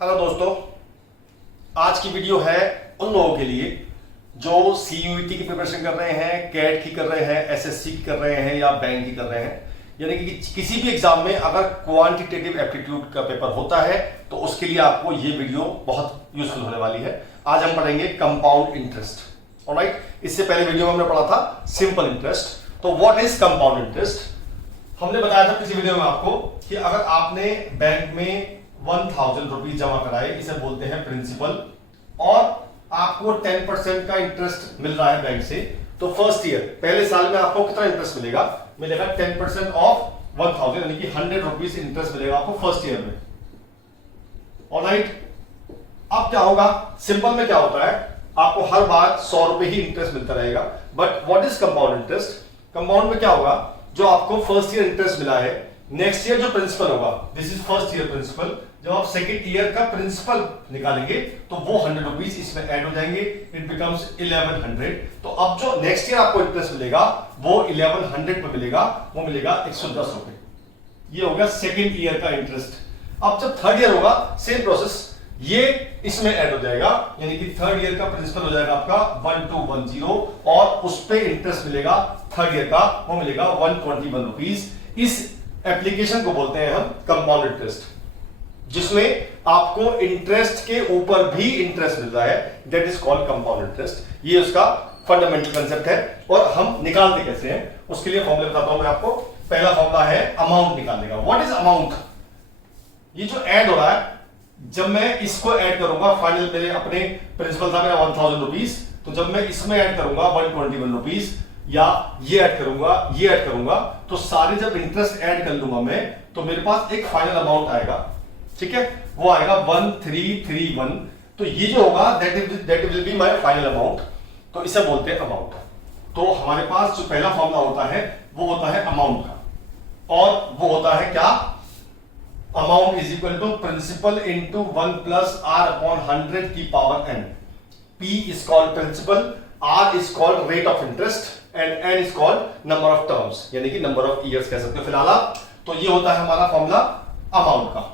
Hello दोस्तों, आज की वीडियो है उन लोगों के लिए जो सीयूईटी की प्रिपरेशन कर रहे हैं, कैट की कर रहे हैं, एसएससी की कर रहे हैं या बैंक की कर रहे हैं। यानी कि किसी भी एग्जाम में अगर क्वांटिटेटिव एप्टीट्यूड का पेपर होता है तो उसके लिए आपको ये वीडियो बहुत यूजफुल होने वाली है। आज हम पढ़ेंगे कंपाउंड इंटरेस्ट। ऑलराइट, इससे पहले वीडियो में हमने पढ़ा था सिंपल इंटरेस्ट। तो व्हाट इज कंपाउंड इंटरेस्ट? हमने बताया था किसी वीडियो में आपको कि अगर आपने बैंक में 1000 रुपीज जमा कराए, इसे बोलते हैं प्रिंसिपल, और आपको 10% का इंटरेस्ट मिल रहा है बैंक से, तो फर्स्ट ईयर पहले साल में आपको कितना इंटरेस्ट मिलेगा? मिलेगा 10% ऑफ 1000, यानी कि 100 रुपीज इंटरेस्ट मिलेगा आपको फर्स्ट ईयर में। ऑलराइट, अब क्या होगा? सिंपल में क्या होता है, आपको हर बार 100 रुपए ही इंटरेस्ट मिलता रहेगा। But what is compound interest? Compound में क्या होगा, जो आपको फर्स्ट ईयर इंटरेस्ट मिला है, नेक्स्ट ईयर जो प्रिंसिपल होगा, this is first year principal, जब आप सेकेंड ईयर का प्रिंसिपल निकालेंगे तो वो 100 रुपीज इसमें ऐड हो जाएंगे, इट बिकम्स 1100। तो अब जो नेक्स्ट ईयर आपको इंटरेस्ट मिलेगा वो 1100 पे मिलेगा, वो मिलेगा 110 रुपए। ये हो गया सेकेंड ईयर का इंटरेस्ट। अब जब थर्ड ईयर होगा, सेम प्रोसेस, ये इसमें ऐड हो जाएगा, यानी कि थर्ड ईयर का प्रिंसिपल हो जाएगा आपका 1210, और उस पे इंटरेस्ट मिलेगा थर्ड ईयर का, वो मिलेगा 121 रुपीज। इस एप्लीकेशन को बोलते हैं हम कंपाउंड इंटरेस्ट, जिसमें आपको इंटरेस्ट के ऊपर भी इंटरेस्ट मिल रहा है, that is called compound interest. ये उसका फंडामेंटल कंसेप्ट है। और हम निकालते कैसे हैं उसके लिए फॉर्मूला बताता हूं मैं आपको। पहला फॉर्मूला है अमाउंट निकालने का। What is amount? ये जो ऐड हो रहा है, जब मैं इसको ऐड करूंगा, फाइनल मेरे अपने प्रिंसिपल था मेरा 1000 रुपीज, तो जब मैं इसमें ऐड करूंगा 121 रुपीज, या ये ऐड करूंगा, ये ऐड करूंगा, तो सारे जब इंटरेस्ट ऐड कर लूंगा मैं, तो मेरे पास एक फाइनल अमाउंट आएगा। ठीक है, वो आएगा 1331। तो ये जो होगा that will be my final amount. तो इसे बोलते हैं अमाउंट। तो हमारे पास जो पहला फॉर्मूला होता है वो होता है अमाउंट का, और वो होता है क्या? Amount is equal to principal into 1 plus R upon 100 की power n। P is called principal, R is called rate of interest, and N is called number of terms, यानी कि नंबर ऑफ ईयर्स कह सकते हो फिलहाल आप। तो ये होता है हमारा फॉर्मूला अमाउंट का।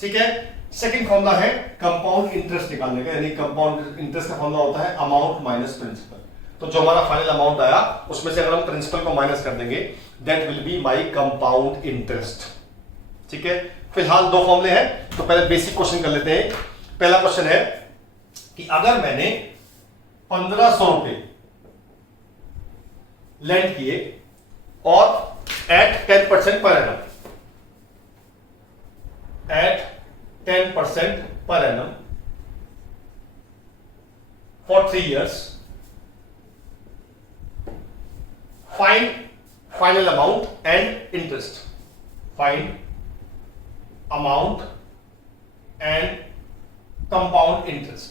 ठीक है, सेकंड फॉर्मूला है कंपाउंड इंटरेस्ट निकालने का, यानी कंपाउंड इंटरेस्ट का फॉर्मूला होता है अमाउंट माइनस प्रिंसिपल। तो जो हमारा फाइनल अमाउंट आया, उसमें से अगर हम प्रिंसिपल को माइनस कर देंगे, that will be my compound interest. ठीक है, फिलहाल दो फॉर्मूले हैं, तो पहले बेसिक क्वेश्चन कर लेते हैं। पहला क्वेश्चन है कि अगर मैंने 1500 रुपए लेंड किए और at 10% per annum, at 10% per annum for 3 years, find final amount and interest, find amount and compound interest।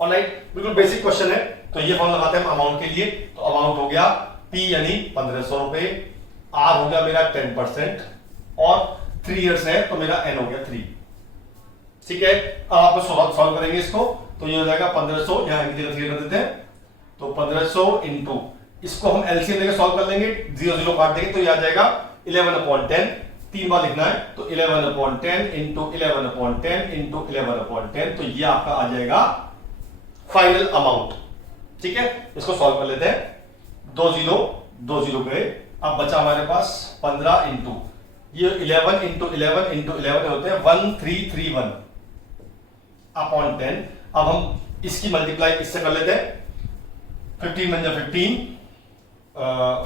Alright, बिल्कुल बेसिक क्वेश्चन है। तो ये फॉर्मूला लगाते हैं हम अमाउंट के लिए। तो अमाउंट हो गया P यानी 1500 रुपए, R हो गया मेरा 10%, और 3 इयर्स है तो मेरा n हो गया 3। ठीक है, अब आप सॉल्व करेंगे इसको, तो ये हो जाएगा 1500, यहां की जगह 3 कर देते हैं, तो 1500 इंटू, इसको हम एलसीएम लेकर सॉल्व कर लेंगे, 0 0 काट देंगे तो ये आ जाएगा 11/10। 3 बार लिखना है, तो 11/10 इंटू 11/10 इंटू 11/10, तो ये आपका आ जाएगा फाइनल अमाउंट। ठीक है, इसको सॉल्व कर लेते हैं। 2 0 गए, अब बचा हमारे पास 15 इंटू, ये 11 इंटू 11 इंटू 11 होते हैं 1331 अपॉन 10। अब हम इसकी मल्टीप्लाई इससे कर लेते हैं, 15 बन जा 15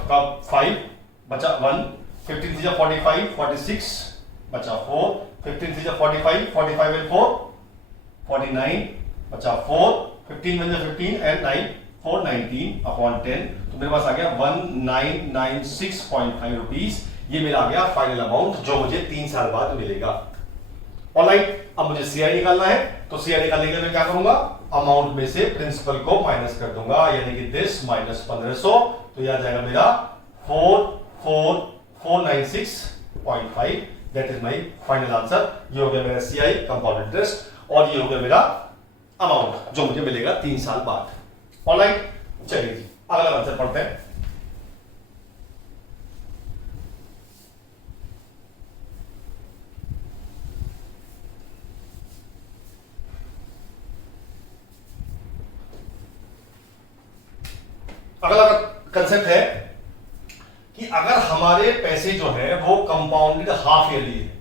का 5 बचा 1, 15 से 45 46 बचा 4, 15 से 45 45 एंड 4 49 बचा 4, 15 बन जा 15 एंड 9 419 अपॉन 10। तो मेरे पास आ गया 1996.5 रुपीज। ये मेरा आ गया फाइनल अमाउंट, जो मुझे 3 साल बाद मिलेगा। ऑलराइट, अब मुझे सीआई निकालना है, तो सीआई निकालने के लिए मैं क्या करूंगा? अमाउंट में से प्रिंसिपल को माइनस कर दूंगा, यानी कि दिस माइनस 1500, तो ये आ जाएगा मेरा 44496.5। That is my final answer. ये हो गया मेरा सीआई कंपाउंड इंटरेस्ट, और ये हो गया मेरा अमाउंट जो मुझे मिलेगा 3 साल बाद। ऑलराइट, चलिए जी अगला आंसर पढ़ते हैं। अगला कंसेप्ट है कि अगर हमारे पैसे जो है वो कंपाउंडेड हाफ ईयरली है,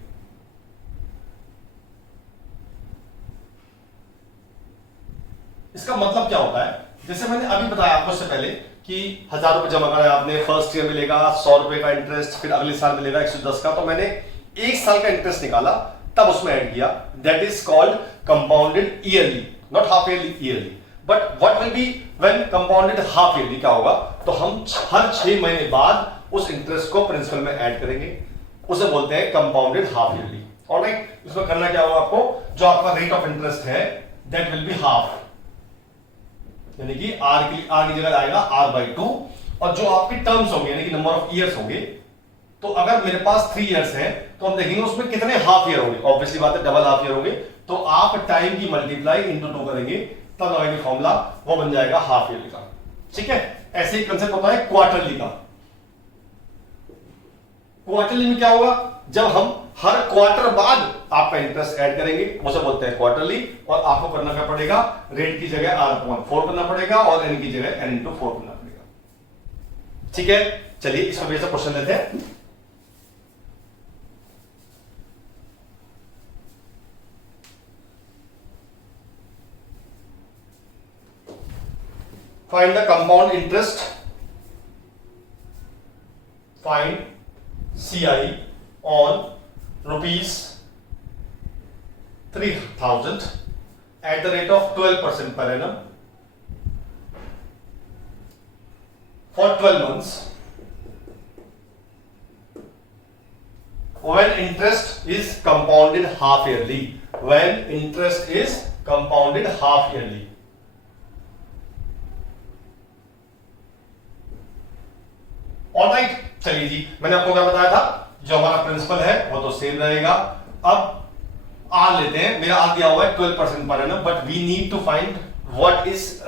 इसका मतलब क्या होता है? जैसे मैंने अभी बताया आपको इससे पहले कि 1000 रुपए जमा करा आपने, फर्स्ट ईयर मिलेगा 100 रुपए का इंटरेस्ट, फिर अगले साल मिलेगा 110 का, तो मैंने एक साल का इंटरेस्ट निकाला तब उसमें ऐड किया, that is called compounded yearly, not half yearly, yearly. But what will be when compounded half yearly? क्या होगा? तो हम हर 6 महीने बाद उस इंटरेस्ट को प्रिंसिपल में ऐड करेंगे, उसे बोलते हैं कंपाउंडेड हाफ ईयरली। ऑलराइट, इसमें करना क्या होगा आपको? जो आपका रेट ऑफ इंटरेस्ट है दैट विल बी हाफ, यानी कि आर की जगह आएगा r/2, और जो आपके टर्म्स होंगे यानी कि नंबर ऑफ ईयर्स होंगे, तो अगर मेरे पास 3 ईयर्स हैं तो हम देखेंगे उसमें कितने हाफ ईयर होंगे। ऑब्वियसली बात है, डबल हाफ ईयर होंगे, तो आप टाइम की मल्टीप्लाई इंटू 2 करेंगे, तब लगाएंगे फॉर्मूला, वो बन जाएगा हाफ ईयरली का। ठीक है, ऐसे ही कंसेप्ट होता है क्वार्टरली का। क्वार्टरली में क्या होगा? जब हम हर क्वार्टर बाद आपका इंटरेस्ट ऐड करेंगे, उसे बोलते हैं क्वार्टरली, और आपको करना क्या पड़ेगा? रेट की जगह r/4 करना पड़ेगा और n की जगह n/4 करना पड़ेगा। ठीक है, चलिए इस वजह से क्वेश्चन लेते हैं। Find the compound interest, find CI on ₹3,000 at the rate of 12% per annum for 12 months when interest is compounded half yearly, when interest is compounded half yearly। Alright, चलिए जी, मैंने आपको क्या बताया था? जो हमारा प्रिंसिपल है वो तो सेम रहेगा। अब आर लेते हैं, मेरा आर दिया हुआ है 12% per annum, but we need to find what is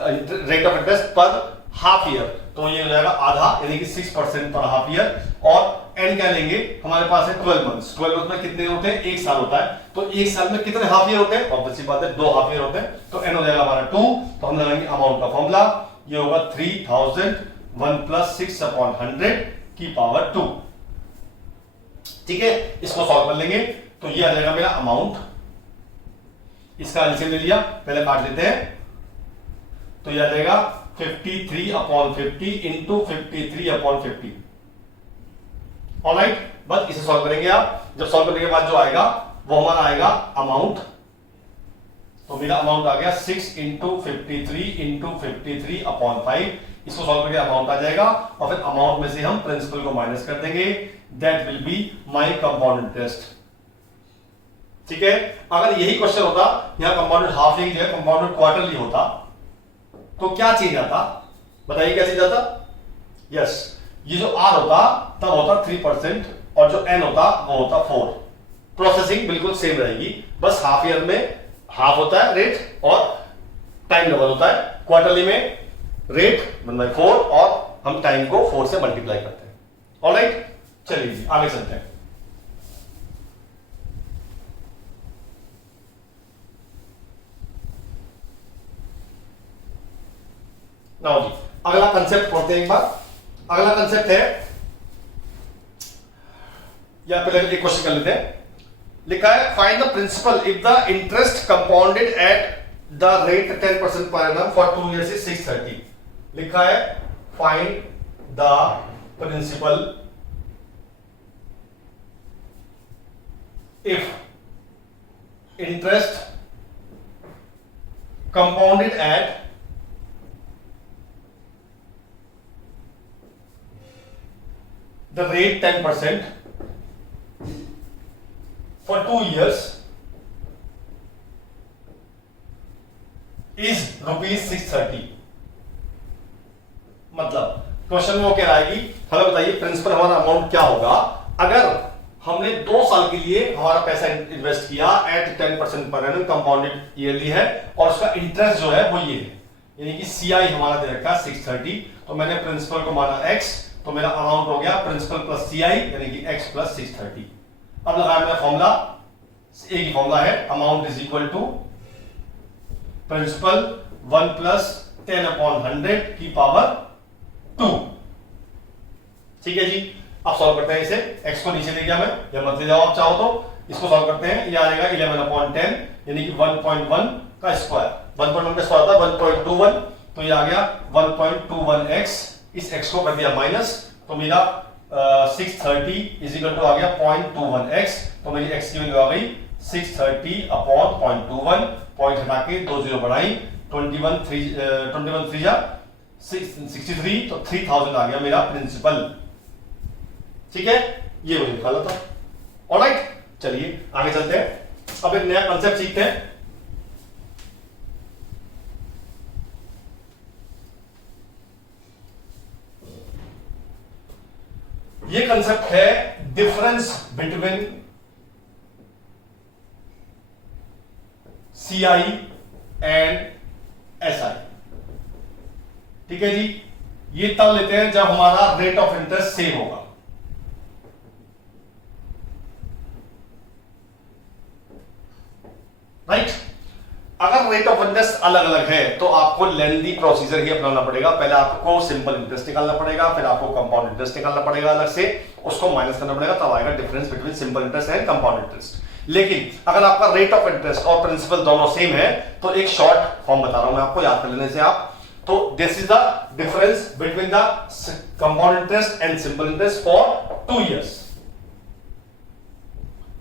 rate of interest per half year, तो ये हो जाएगा आधा, यानी कि 6% पर हाफ ईयर। और एन क्या लेंगे? हमारे पास है 12 मंथ्स। 12 मंथ में कितने होते हैं? 1 साल होता है, तो 1 साल में कितने हाफ ईयर होते हैं? ऑब्वियसली बात है 2 हाफ ईयर होते हैं, तो एन हो जाएगा हमारा 2। तो हम लगाएंगे अमाउंट का फॉर्मूला, ये होगा 3000 1 + 6/100 की पावर 2। ठीक है, इसको सॉल्व कर लेंगे तो ये आ जाएगा मेरा अमाउंट। इसका एलसीएम ले लिया, पहले काट लेते हैं, तो ये आ जाएगा 53/50 इंटू 53/50। ऑलराइट, बस इसे सॉल्व करेंगे आप। जब सॉल्व करने के बाद जो आएगा वो हमारा आएगा अमाउंट, तो मेरा अमाउंट आ गया 6 इंटू 53 इंटू 53/5। इसको सॉल्व करके अमाउंट आ जाएगा, और फिर अमाउंट में से हम प्रिंसिपल को माइनस कर देंगे, that will be my compound interest. ठीक है, अगर यही क्वेश्चन होता यहां कंपाउंडेड हाफ ईयर की जगह कंपाउंडेड क्वार्टरली होता, तो क्या चेंज आता? बताइए क्या चेंज आता? यस, ये जो आर होता तब होता 3% और जो एन होता वो होता 4। प्रोसेसिंग बिल्कुल सेम रहेगी, बस हाफ ईयर में हाफ होता है रेट और टाइम डबल होता है। क्वार्टरली में रेट 1/4 और हम टाइम को 4 से मल्टीप्लाई करते हैं। ऑलराइट, चलिए जी आगे चलते हैं। नाउ जी अगला कंसेप्ट पढ़ते हैं एक बार। अगला कंसेप्ट है, या पहले एक क्वेश्चन कर लेते हैं। लिखा है find the principal if the interest compounded at the rate 10% per annum for 2 years is 630। लिखा है find the principal if interest compounded at the rate 10% for 2 years is ₹630। मतलब क्वेश्चन में वो कह रहा है कि हमें बताइए प्रिंसिपल हमारा अमाउंट क्या होगा अगर हमने 2 साल के लिए हमारा पैसा इन्वेस्ट किया eight 10% per annum, compounded yearly है, और उसका इंटरेस्ट जो है वो ये है, यानी कि सीआई हमारा दे रखा है 630। तो मैंने प्रिंसिपल को माना x, तो मेरा अमाउंट हो गया प्रिंसिपल प्लस सीआई यानी कि x प्लस 630। अब लगाया मेरा फॉर्मूला, एक ही फॉर्मूला है, amount is equal to principal 1 + 10/100 की पावर 2। ठीक है जी, अब सॉल्व करते हैं इसे। x को नीचे ले गया मैं, या मत ले जाओ आप चाहो तो। इसको सॉल्व करते हैं, ये आएगा 11/10 यानी कि 1.1 का स्क्वायर। 1.1 का स्क्वायर था 1.21, तो ये आ गया 1.21x। इस x को कर दिया माइनस, तो मेरा 630 इज इक्वल टू आ गया 0.21x। तो मेरी x की वैल्यू आ गई 630 अपॉन 0.21। पॉइंट हटा के 2 0 बढ़ाई, 21 3 63, तो 3000 आ गया मेरा प्रिंसिपल। ठीक है, ये मुझे निकाला था। ऑलराइट, चलिए आगे चलते हैं। अब एक नया कंसेप्ट सीखते हैं। ये कंसेप्ट है difference between CI and SI। ठीक है जी, ये तब लेते हैं जब हमारा रेट ऑफ इंटरेस्ट सेम होगा। राइट, अगर रेट ऑफ इंटरेस्ट अलग अलग है तो आपको लेंथी प्रोसीजर ही अपनाना पड़ेगा। पहले आपको सिंपल इंटरेस्ट निकालना पड़ेगा, फिर आपको कंपाउंड इंटरेस्ट निकालना पड़ेगा अलग से, उसको माइनस करना पड़ेगा, तब आएगा difference between simple interest and compound interest. लेकिन अगर आपका रेट ऑफ इंटरेस्ट और प्रिंसिपल दोनों सेम है तो एक शॉर्ट फॉर्म बता रहा हूं मैं आपको, याद कर लेने से आप। तो this is the difference between the compound interest and simple interest for 2 years.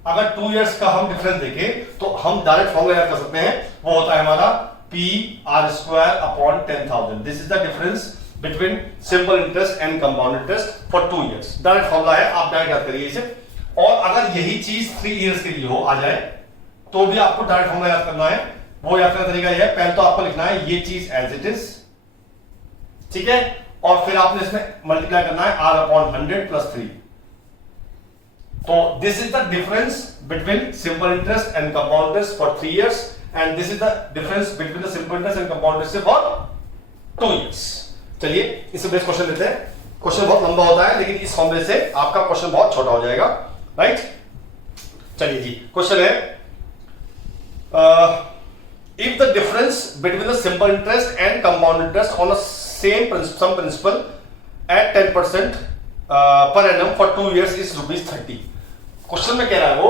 अगर 2 इयर्स का हम डिफरेंस देखें तो हम डायरेक्ट फॉर्मूला याद कर सकते हैं, वो होता है हमारा PR² upon 10,000। This is the difference between simple interest and compound interest for 2 years. Direct formula है, आप डायरेक्ट याद करिए इसे। और अगर यही चीज 3 इयर्स के लिए हो आ जाए तो भी आपको डायरेक्ट फॉर्मूला याद करना है। वो याद करने का तरीका यह है, पहले तो आपको लिखना है ये चीज एज इट इज, ठीक है, और फिर आपने इसमें मल्टीप्लाई करना है R अपॉन 100 प्लस 3। तो this is the difference between simple interest and compound interest for 3 years, and this is the difference between the simple interest and compound interest for 2 years. चलिए इससे बेस्ट क्वेश्चन लेते हैं। Question बहुत लंबा होता है, लेकिन इस फॉर्मूले से आपका क्वेश्चन बहुत छोटा हो जाएगा। राइट, चलिए जी, क्वेश्चन है if the difference between the simple interest and compound interest on a sum principal at 10% per annum for 2 years is ₹30। Question में कह रहा है वो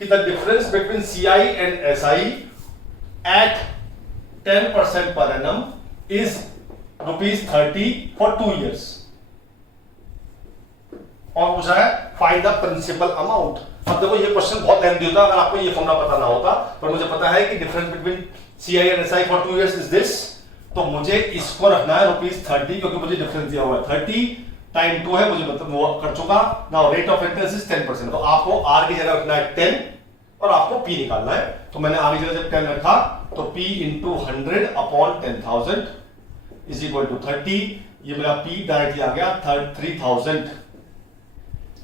कि the difference between CI and SI at 10% per annum is ₹30 for 2 years, और पूछा है find the principal amount. अब देखो ये क्वेश्चन बहुत लेंथी होता अगर आपको ये फॉर्मूला पता ना होता, पर मुझे पता है कि difference between CI and SI for 2 years is this, तो मुझे इसको रखना है ₹30, क्योंकि मुझे डिफरेंस दिया हुआ है 30 टाइम 2 है, मुझे मतलब वो कर चुका। Now rate of interest is 10%, तो आपको R की जगह रखना है 10 और आपको P निकालना है। तो मैंने R की जगह जब 10 रखा तो P into 100 upon 10,000 is equal to 30। ये मेरा P डायरेक्टली आ गया 3000।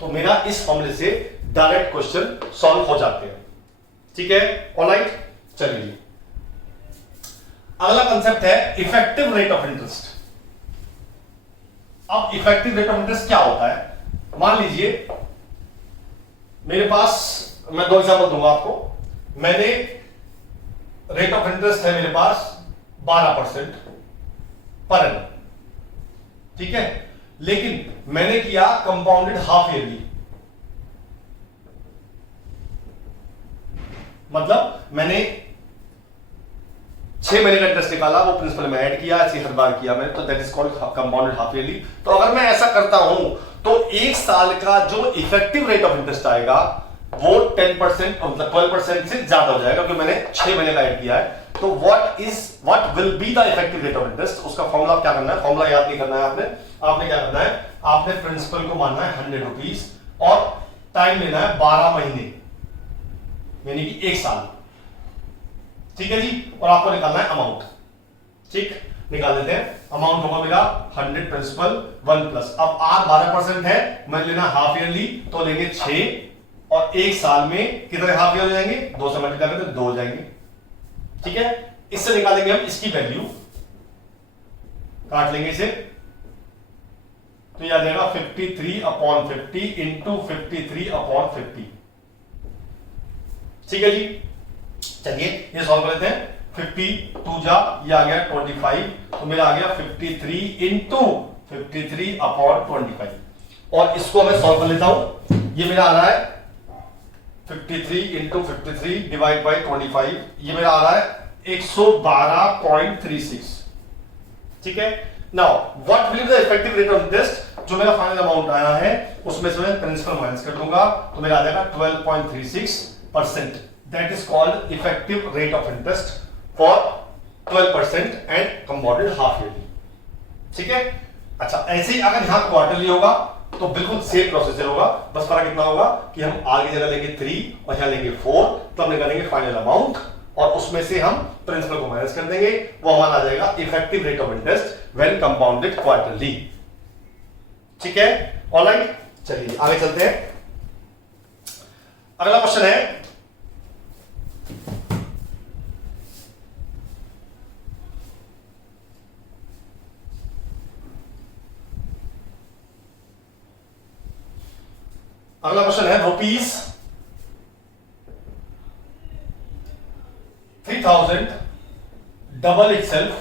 तो मेरा इस फॉर्मूले से डायरेक्ट क्वेश्चन सॉल्व हो जाते हैं। ठीक है, ऑलराइट, चलिए अगला कंसेप्ट है इफेक्टिव रेट ऑफ इंटरेस्ट। अब इफेक्टिव रेट ऑफ इंटरेस्ट क्या होता है? मान लीजिए मेरे पास, मैं 2 एग्जांपल दूंगा आपको। मैंने रेट ऑफ इंटरेस्ट है मेरे पास 12% पर एनम, ठीक है, लेकिन मैंने किया कंपाउंडेड हाफ ईयरली। मतलब मैंने 6 महीने का इंटरेस्ट निकाला, वो प्रिंसिपल में ऐड किया, ऐसे हर बार किया मैंने, तो that is called compounded half yearly. तो अगर मैं ऐसा करता हूं तो 1 साल का जो इफेक्टिव रेट ऑफ इंटरेस्ट आएगा वो 10% मतलब 12% से ज्यादा हो जाएगा, क्योंकि मैंने 6 महीने का ऐड किया है। तो what will be the effective rate of interest, उसका फॉर्मूला क्या करना है? फॉर्मूला याद नहीं करना है आपने क्या करना है, आपने प्रिंसिपल को मानना है ₹100 और टाइम लेना है 12 महीने, यानी कि 1 साल। ठीक है जी, और आपको निकालना है अमाउंट। ठीक, निकाल लेते हैं। अमाउंट होगा मेरा 100 प्रिंसिपल 1 प्लस, अब R 12% है, मैं लेना हाफ ईयरली, तो लेंगे 6 और 1 साल में कितने हाफ ईयर हो जाएंगे? 2 से मल्टीप्लाई करते 2 हो जाएंगे। ठीक है, इससे निकालेंगे हम इसकी वैल्यू, काट लेंगे इसे, तो यह आ जाएगा 53/50 इंटू 53/50। ठीक है जी, चलिए ये सॉल्व कर लेते हैं। 52 जा, ये आ गया 25, तो मेरा आ गया 53 इंटू 53/25 और इसको मैं सॉल्व कर लेता हूं। ये मेरा आ रहा है 53 इंटू 53 डिवाइड बाई 25, ये मेरा आ रहा है 112.36। ठीक है, now what will be the effective rate of interest? जो मेरा फाइनल अमाउंट आया है उसमें से मैं प्रिंसिपल माइनस कर दूंगा तो मेरा आ जाएगा 12.36%। That is called effective rate of interest for 12% and compounded half yearly. ठीक है, अच्छा ऐसे ही अगर यहां क्वार्टरली होगा तो बिल्कुल सेम प्रोसीजर होगा, बस फर्क इतना होगा कि हम आगे जगह लेंगे 3 और यहां लेंगे 4, तो हम निकालेंगे फाइनल अमाउंट और उसमें से हम प्रिंसिपल को माइनस कर देंगे, वो हमारा आ जाएगा effective rate of interest when compounded quarterly. ठीक है, ऑलराइट, चलिए आगे चलते हैं। अगला क्वेश्चन है रुपीज 3000 डबल इटसेल्फ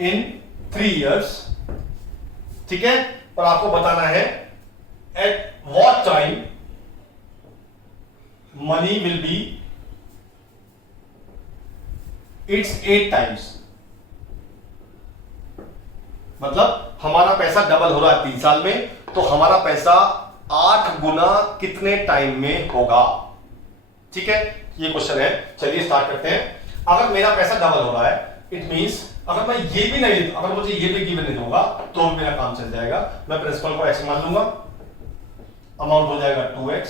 इन 3 years। ठीक है, और आपको बताना है at what time money will be it's 8 times। मतलब हमारा पैसा डबल हो रहा है 3 साल में, तो हमारा पैसा 8 गुना कितने टाइम में होगा। ठीक है, ये क्वेश्चन है। चलिए स्टार्ट करते हैं। अगर मेरा पैसा डबल हो रहा है, इट मींस अगर मैं ये भी नहीं, अगर मुझे ये भी गिवन नहीं दूंगा तो मेरा काम चल जाएगा। मैं प्रिंसिपल को x मान लूंगा, अमाउंट हो जाएगा 2x।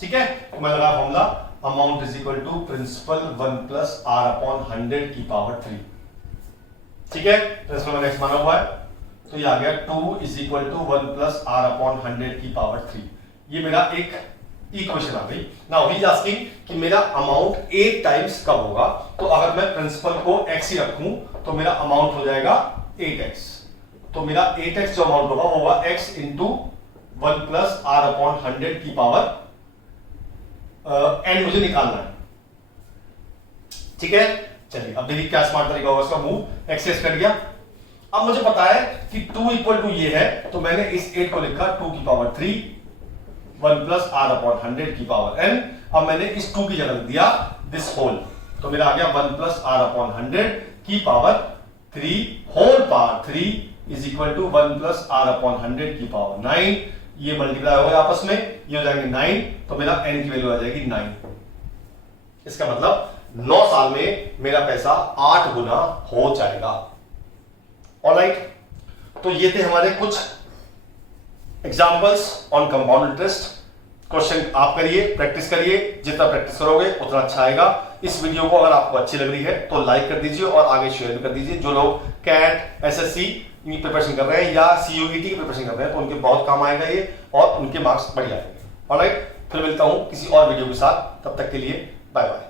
ठीक है, तो मैं लगा formula amount is equal to principal 1 + r/100⁻3। ठीक है, प्रिंसिपल मैंने x माना हुआ है तो ये आ गया 2 = 1 + r/100⁻3। ये मेरा एक इक्वेशन आ गई। नाउ ही इज आस्किंग कि मेरा अमाउंट 8 टाइम्स कब होगा। तो अगर मैं प्रिंसिपल को x ही रखूं तो मेरा अमाउंट हो जाएगा 8x। तो मेरा 8x जो अमाउंट होगा वो होगा x × 1 + r/100 n मुझे निकालना है। ठीक है, चलिए अब देखिए क्या स्मार्ट तरीका होगा इसका। मूव एक्सेस कर दिया। अब मुझे पता है कि 2 = ये है, तो मैंने इस 8 को लिखा 2⁻3 1 + r/100n। अब मैंने इस 2 की जगह लिख दिया दिस होल, तो मेरा आ गया 1 + r/100⁻3 होल पावर 3 = 1 + r/100⁹। ये मल्टीप्लाई हो गया आपस में, ये हो जाएंगे 9, तो मेरा n की वैल्यू आ जाएगी 9। इसका मतलब 9 साल में मेरा पैसा 8 गुना हो जाएगा। ऑलराइट, तो ये थे हमारे कुछ examples on compound interest. Question आप करिए, प्रैक्टिस करिए, जितना प्रैक्टिस करोगे उतना अच्छा आएगा। इस वीडियो को अगर आपको अच्छी लग रही है तो लाइक कर दीजिए और आगे शेयर भी कर दीजिए। जो लोग कैट एसएससी की प्रिपरेशन कर रहे हैं या सीयूईटी की प्रिपरेशन कर रहे हैं तो उनके बहुत काम आएगा ये और उनके मार्क्स बढ़िया आएंगे। ऑलराइट, फिर मिलता हूं किसी और वीडियो के साथ, तब तक के लिए बाय बाय।